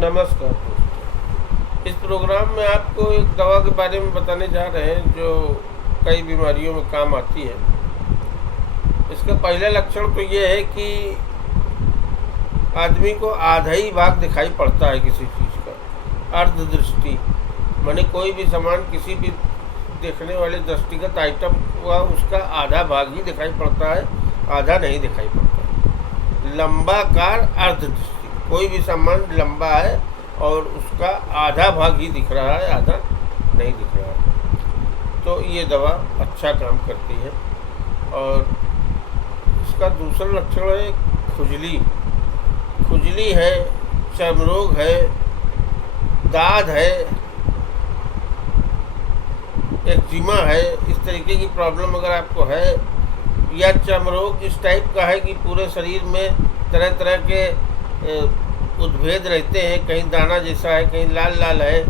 नमस्कार दोस्तों। इस प्रोग्राम में आपको एक दवा के बारे में बताने जा रहे हैं जो कई बीमारियों में काम आती है। इसका पहला लक्षण तो ये है कि आदमी को आधा ही भाग दिखाई पड़ता है किसी चीज़ का। अर्ध दृष्टि माने कोई भी सामान किसी भी देखने वाले दृष्टिगत आइटम हुआ उसका आधा भाग ही दिखाई पड़ता है, आधा नहीं दिखाई पड़ता। लंबाकार अर्ध दृष्टि, कोई भी सामान लंबा है और उसका आधा भाग ही दिख रहा है, आधा नहीं दिख रहा है। तो ये दवा अच्छा काम करती है। और इसका दूसरा लक्षण है खुजली। खुजली है, चर्म रोग है, दाद है, एक्जिमा है, इस तरीके की प्रॉब्लम अगर आपको है, या चर्म रोग इस टाइप का है कि पूरे शरीर में तरह तरह के उद्भेद रहते हैं, कहीं दाना जैसा है, कहीं लाल लाल है,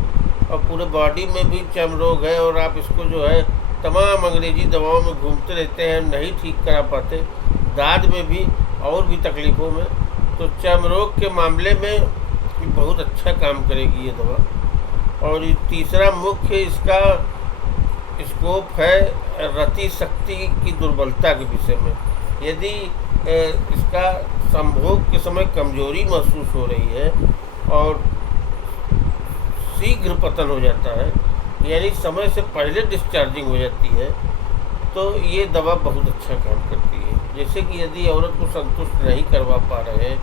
और पूरे बॉडी में भी चर्म रोग है और आप इसको जो है तमाम अंग्रेजी दवाओं में घूमते रहते हैं, नहीं ठीक करा पाते, दाद में भी और भी तकलीफ़ों में। तो चर्म रोग के मामले में बहुत अच्छा काम करेगी ये दवा। और ये तीसरा मुख्य इसका स्कोप है रति शक्ति की दुर्बलता के विषय में। यदि इसका संभोग के समय कमजोरी महसूस हो रही है और शीघ्र पतन हो जाता है, यानी समय से पहले डिस्चार्जिंग हो जाती है, तो ये दवा बहुत अच्छा काम करती है। जैसे कि यदि औरत को संतुष्ट नहीं करवा पा रहे हैं,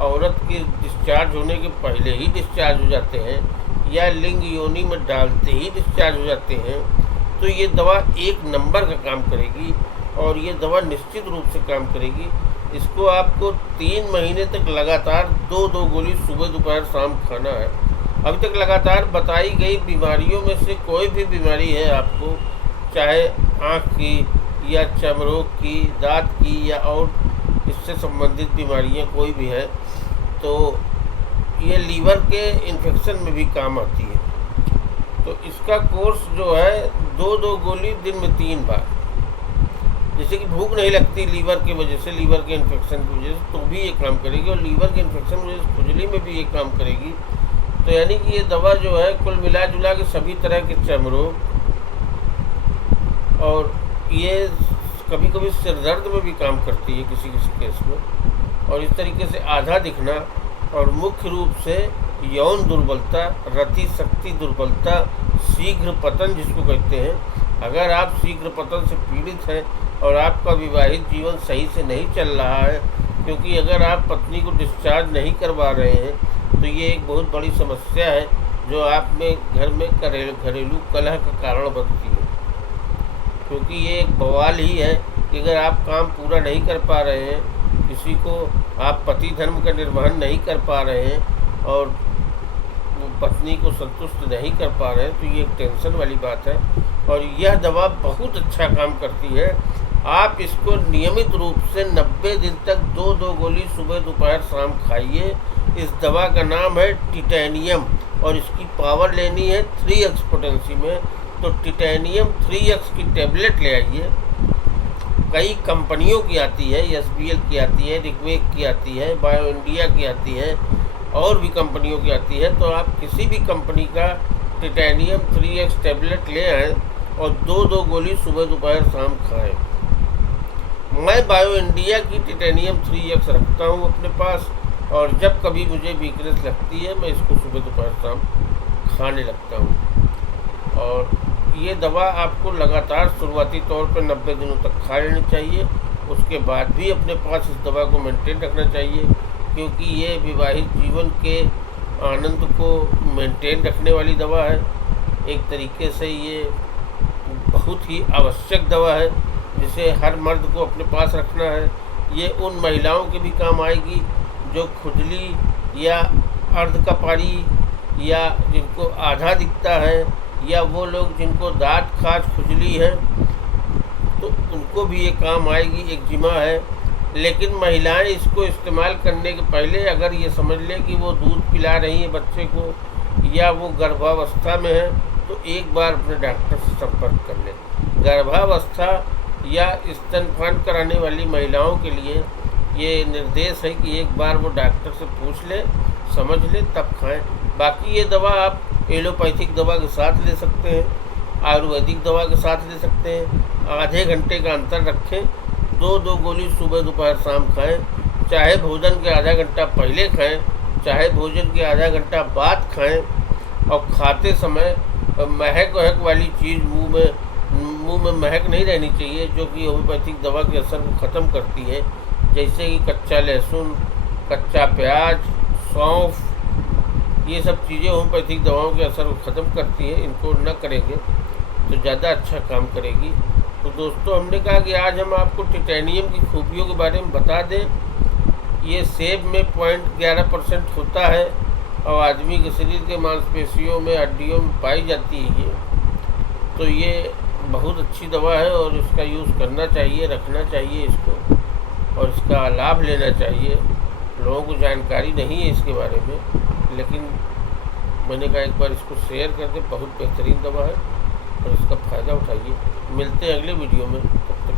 औरत के डिस्चार्ज होने के पहले ही डिस्चार्ज हो जाते हैं, या लिंग योनि में डालते ही डिस्चार्ज हो जाते हैं, तो ये दवा एक नंबर का काम करेगी। और ये दवा निश्चित रूप से काम करेगी। इसको आपको 3 महीने तक लगातार 2-2 गोली सुबह दोपहर शाम खाना है। अभी तक लगातार बताई गई बीमारियों में से कोई भी बीमारी है आपको, चाहे आँख की या चर्म रोग की, दांत की या और इससे संबंधित बीमारियां कोई भी है, तो ये लीवर के इन्फेक्शन में भी काम आती है। तो इसका कोर्स जो है 2-2 गोली दिन में 3 बार। जैसे कि भूख नहीं लगती लीवर की वजह से, लीवर के इन्फेक्शन की वजह से, तो भी ये काम करेगी। और लीवर के इन्फेक्शन की वजह से खुजली में भी ये काम करेगी। तो यानी कि ये दवा जो है कुल मिला जुला के सभी तरह के चर्म रोग, और ये कभी कभी सिर दर्द में भी काम करती है किसी किसी केस में। और इस तरीके से आधा दिखना, और मुख्य रूप से यौन दुर्बलता, रति शक्ति दुर्बलता, शीघ्र पतन जिसको कहते हैं। अगर आप शीघ्र पतन से पीड़ित हैं और आपका विवाहित जीवन सही से नहीं चल रहा है, क्योंकि अगर आप पत्नी को डिस्चार्ज नहीं करवा रहे हैं, तो ये एक बहुत बड़ी समस्या है जो आप में घर में घरेलू कलह का कारण बनती है। क्योंकि ये एक बवाल ही है कि अगर आप काम पूरा नहीं कर पा रहे हैं, किसी को आप पति धर्म का निर्वहन नहीं कर पा रहे हैं और पत्नी को संतुष्ट नहीं कर पा रहे हैं, तो ये एक टेंशन वाली बात है। और यह दवा बहुत अच्छा काम करती है। आप इसको नियमित रूप से 90 दिन तक 2-2 गोली सुबह दोपहर शाम खाइए। इस दवा का नाम है टिटेनियम, और इसकी पावर लेनी है 3x पोटेंसी में। तो टिटेनियम 3x की टेबलेट ले आइए। कई कंपनियों की आती है, SBL की आती है, रिक्वेक की आती है, बायो इंडिया की आती है, और भी कंपनियों की आती है। तो आप किसी भी कंपनी का टिटेनियम 3x टेबलेट ले आएँ और 2-2 गोली सुबह दोपहर शाम खाएं। मैं बायो इंडिया की टिटेनियम 3x रखता हूँ अपने पास, और जब कभी मुझे वीकनेस लगती है मैं इसको सुबह दोपहर शाम खाने लगता हूँ। और ये दवा आपको लगातार शुरुआती तौर पर 90 दिनों तक खा लेनी चाहिए। उसके बाद भी अपने पास इस दवा को मेंटेन रखना चाहिए, क्योंकि ये विवाहित जीवन के आनंद को मेंटेन रखने वाली दवा है। एक तरीके से ये बहुत ही आवश्यक दवा है जिसे हर मर्द को अपने पास रखना है। ये उन महिलाओं के भी काम आएगी जो खुजली या अर्ध कपारी, या जिनको आधा दिखता है, या वो लोग जिनको दांत खाज खुजली है, तो उनको भी ये काम आएगी। एक्जिमा है, लेकिन महिलाएं इसको इस्तेमाल करने के पहले अगर ये समझ लें कि वो दूध पिला रही हैं बच्चे को, या वो गर्भावस्था में है, तो एक बार अपने डॉक्टर से संपर्क कर लें। गर्भावस्था या स्तनपान कराने वाली महिलाओं के लिए ये निर्देश है कि एक बार वो डॉक्टर से पूछ लें, समझ लें तब खाएं। बाकी ये दवा आप एलोपैथिक दवा के साथ ले सकते हैं, आयुर्वेदिक दवा के साथ ले सकते हैं। आधे घंटे का अंतर रखें, दो दो गोली सुबह दोपहर शाम खाएं। चाहे भोजन के आधा घंटा पहले खाएं, चाहे भोजन के आधा घंटा बाद खाएं। और खाते समय महक वहक वाली चीज़ मुंह में महक नहीं रहनी चाहिए, जो कि होम्योपैथिक दवा के असर को ख़त्म करती है। जैसे कि कच्चा लहसुन, कच्चा प्याज, सौंफ, ये सब चीज़ें होम्योपैथिक दवाओं के असर को ख़त्म करती है। इनको न करेंगे तो ज़्यादा अच्छा काम करेगी। तो दोस्तों, हमने कहा कि आज हम आपको टिटेनियम की खूबियों के बारे में बता दें। ये सेब में 0.11% होता है और आदमी के शरीर के मांसपेशियों में, हड्डियों में पाई जाती है ये। तो ये बहुत अच्छी दवा है और इसका यूज़ करना चाहिए, रखना चाहिए इसको, और इसका लाभ लेना चाहिए। लोगों को जानकारी नहीं है इसके बारे में, लेकिन मैंने कहा एक बार इसको शेयर कर दे। बहुत बेहतरीन दवा है और इसका फ़ायदा उठाइए। मिलते हैं अगले वीडियो में। तब तक